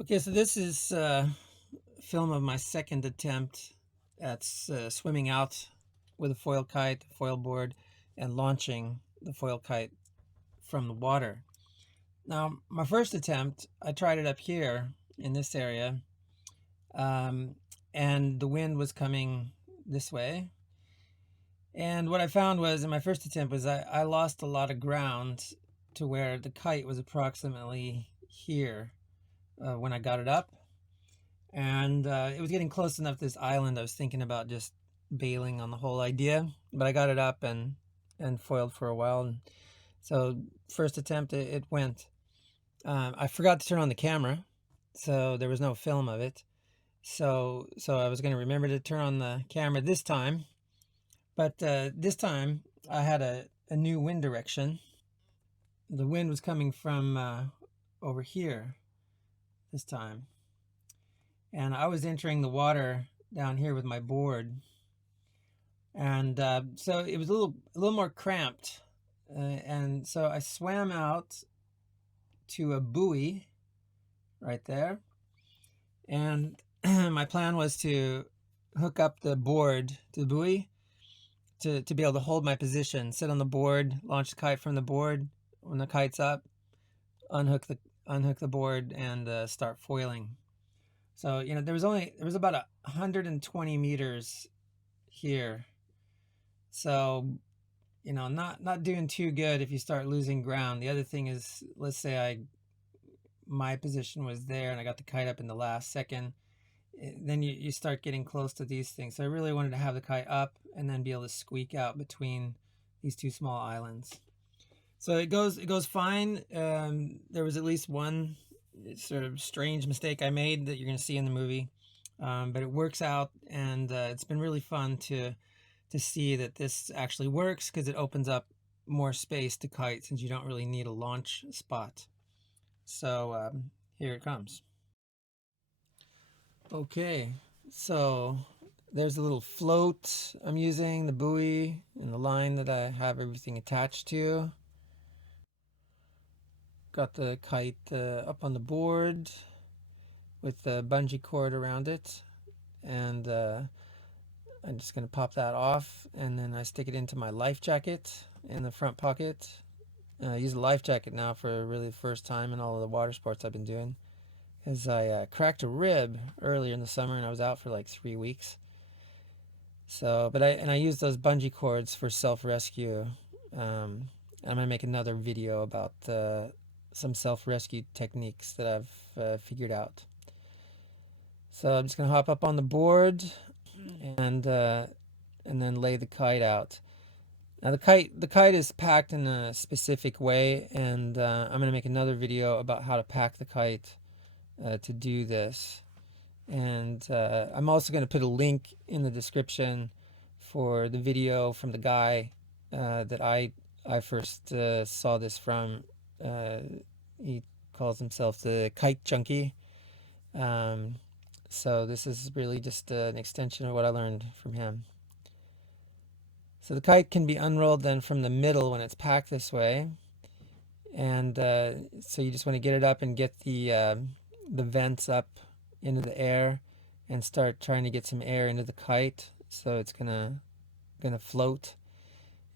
Okay, so this is film of my second attempt at swimming out with a foil kite, foil board, and launching the foil kite from the water. Now, my first attempt, I tried it up here in this area, um, and the wind was coming this way. And what I found was in my first attempt was I lost a lot of ground to where the kite was approximately here when I got it up. And it was getting close enough to this island. I was thinking about just bailing on the whole idea, but I got it up and foiled for a while. And so first attempt, it went. I forgot to turn on the camera, so there was no film of it. So I was going to remember to turn on the camera this time, but this time I had a new wind direction. The wind was coming from over here this time, and I was entering the water down here with my board, and so it was a little more cramped, and so I swam out to a buoy right there, and my plan was to hook up the board to the buoy to be able to hold my position, sit on the board, launch the kite from the board. When the kite's up, unhook the board and start foiling. So there was about 120 meters here. So not doing too good if you start losing ground. The other thing is, let's say my position was there and I got the kite up in the last second, then you start getting close to these things. So I really wanted to have the kite up and then be able to squeak out between these two small islands. So it goes fine. There was at least one sort of strange mistake I made that you're going to see in the movie, but it works out, and it's been really fun to see that this actually works because it opens up more space to kite since you don't really need a launch spot. So here it comes. Okay, so there's a little float I'm using, the buoy, and the line that I have everything attached to. Got the kite up on the board with the bungee cord around it, and I'm just going to pop that off, and then I stick it into my life jacket in the front pocket. I use a life jacket now for really the first time in all of the water sports I've been doing, because I cracked a rib earlier in the summer and I was out for like 3 weeks. So, but I use those bungee cords for self-rescue. I'm gonna make another video about some self-rescue techniques that I've figured out. So I'm just gonna hop up on the board and then lay the kite out. Now the kite is packed in a specific way, and I'm gonna make another video about how to pack the kite to do this. And I'm also gonna put a link in the description for the video from the guy that I first saw this from. He calls himself the Kite Junkie. Um, so this is really just an extension of what I learned from him. So the kite can be unrolled then from the middle when it's packed this way, and so you just want to get it up and get the vents up into the air, and start trying to get some air into the kite so it's gonna float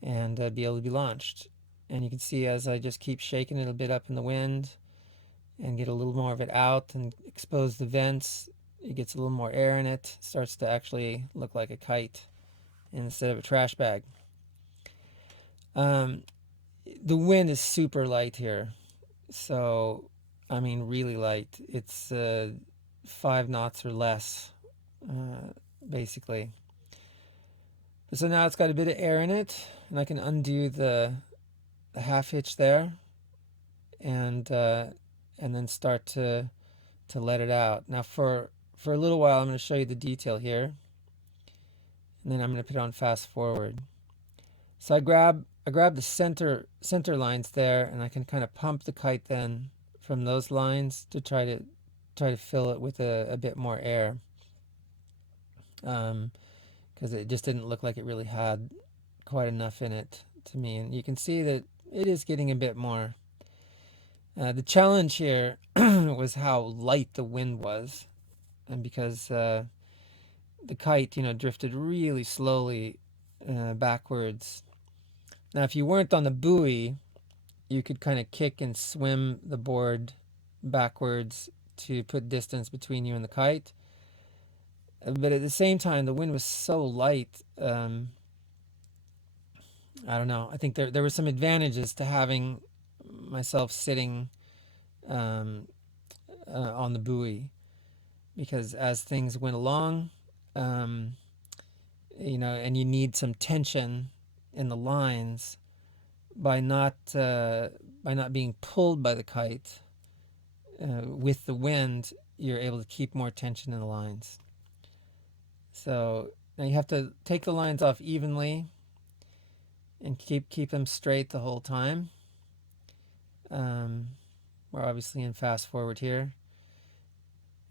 and be able to be launched. And you can see as I just keep shaking it a bit up in the wind and get a little more of it out and expose the vents, it gets a little more air in it, starts to actually look like a kite instead of a trash bag. The wind is super light here, so I mean really light. It's 5 knots or less, basically. So now it's got a bit of air in it, and I can undo the half hitch there, and then start to let it out. Now for a little while, I'm going to show you the detail here, and then I'm going to put on fast forward. So I grab the center lines there, and I can kind of pump the kite then from those lines to try to fill it with a bit more air, because it just didn't look like it really had quite enough in it to me. And you can see that it is getting a bit more. The challenge here was how light the wind was, and because the kite, drifted really slowly backwards. Now, if you weren't on the buoy, you could kind of kick and swim the board backwards to put distance between you and the kite. But at the same time, the wind was so light. I don't know. I think there were some advantages to having myself sitting um, on the buoy, because as things went along, um, and you need some tension in the lines by not being pulled by the kite with the wind, you're able to keep more tension in the lines. So now you have to take the lines off evenly and keep them straight the whole time. We're obviously in fast forward here,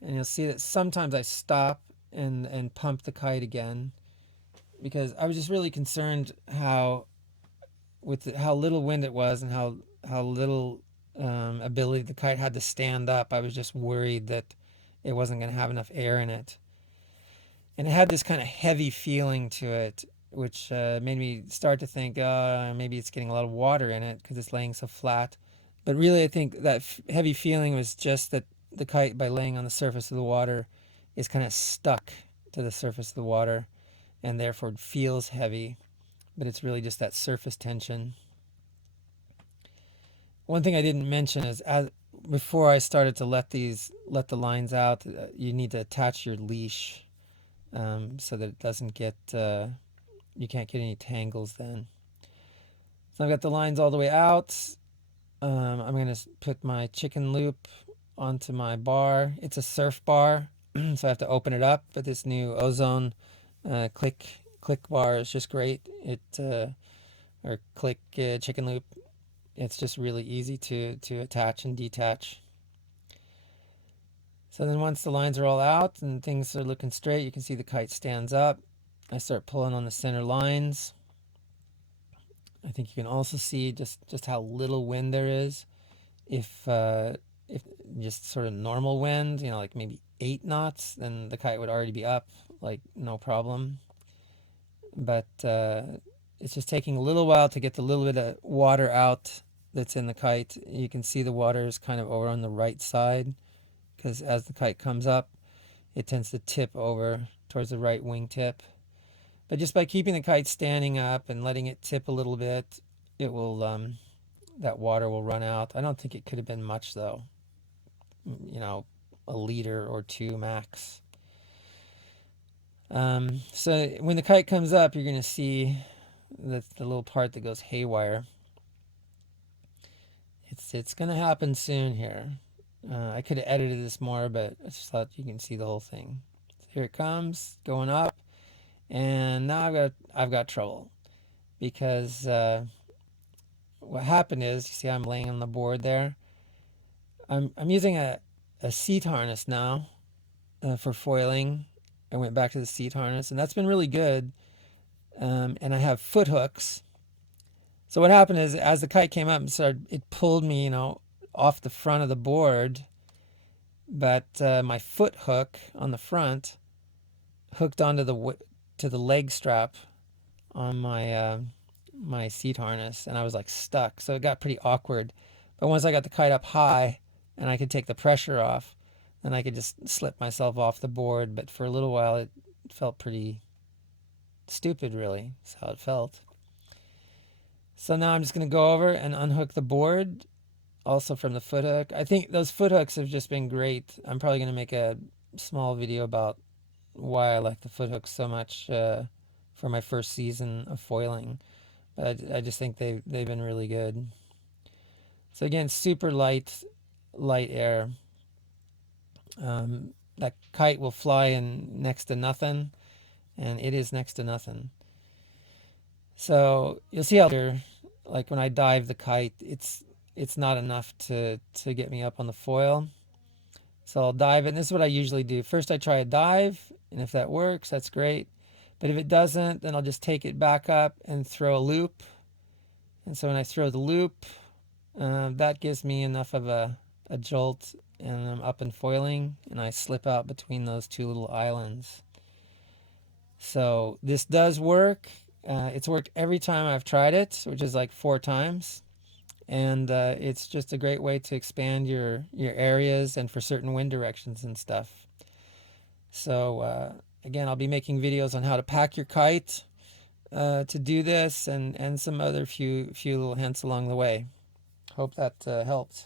and you'll see that sometimes I stop and pump the kite again, because I was just really concerned how little wind it was, and how little ability the kite had to stand up. I was just worried that it wasn't going to have enough air in it, and it had this kind of heavy feeling to it, which made me start to think maybe it's getting a lot of water in it because it's laying so flat. But really, I think that heavy feeling was just that the kite, by laying on the surface of the water, is kind of stuck to the surface of the water, and therefore it feels heavy, but it's really just that surface tension. One thing I didn't mention is, before I started to let the lines out, you need to attach your leash so that it doesn't get you can't get any tangles then. So I've got the lines all the way out. I'm going to put my chicken loop onto my bar. It's a surf bar, so I have to open it up. But this new Ozone click bar is just great. Or click chicken loop. It's just really easy to attach and detach. So then once the lines are all out and things are looking straight, you can see the kite stands up. I start pulling on the center lines. I think you can also see just how little wind there is. If just sort of normal wind, like maybe 8 knots, then the kite would already be up, like no problem. But it's just taking a little while to get the little bit of water out that's in the kite. You can see the water is kind of over on the right side, because as the kite comes up, it tends to tip over towards the right wingtip. But just by keeping the kite standing up and letting it tip a little bit, it will that water will run out. I don't think it could have been much though. A liter or 2 max. So when the kite comes up, you're going to see the little part that goes haywire. It's going to happen soon here. I could have edited this more, but I just thought you can see the whole thing. So here it comes, going up, and now I've got trouble, because what happened is, you see I'm laying on the board there. I'm using a seat harness now for foiling. I went back to the seat harness, and that's been really good. And I have foot hooks. So what happened is, as the kite came up and started, it pulled me, off the front of the board. But my foot hook on the front hooked onto the leg strap on my seat harness, and I was like stuck. So it got pretty awkward. But once I got the kite up high and I could take the pressure off, then I could just slip myself off the board. But for a little while, it felt pretty stupid, really. That's how it felt. So now I'm just going to go over and unhook the board, also from the foot hook. I think those foot hooks have just been great. I'm probably going to make a small video about why I like the foot hooks so much for my first season of foiling. But I just think they've been really good. So again, super light air. That kite will fly in next to nothing, and it is next to nothing. So you'll see how, like when I dive the kite, it's not enough to get me up on the foil. So I'll dive it, and this is what I usually do. First I try a dive, and if that works, that's great. But if it doesn't, then I'll just take it back up and throw a loop. And so when I throw the loop, That gives me enough of a jolt, and I'm up and foiling, and I slip out between those two little islands. So this does work. It's worked every time I've tried it, which is like 4 times. And it's just a great way to expand your areas and for certain wind directions and stuff. So again, I'll be making videos on how to pack your kite to do this, and some other few little hints along the way. Hope that helped.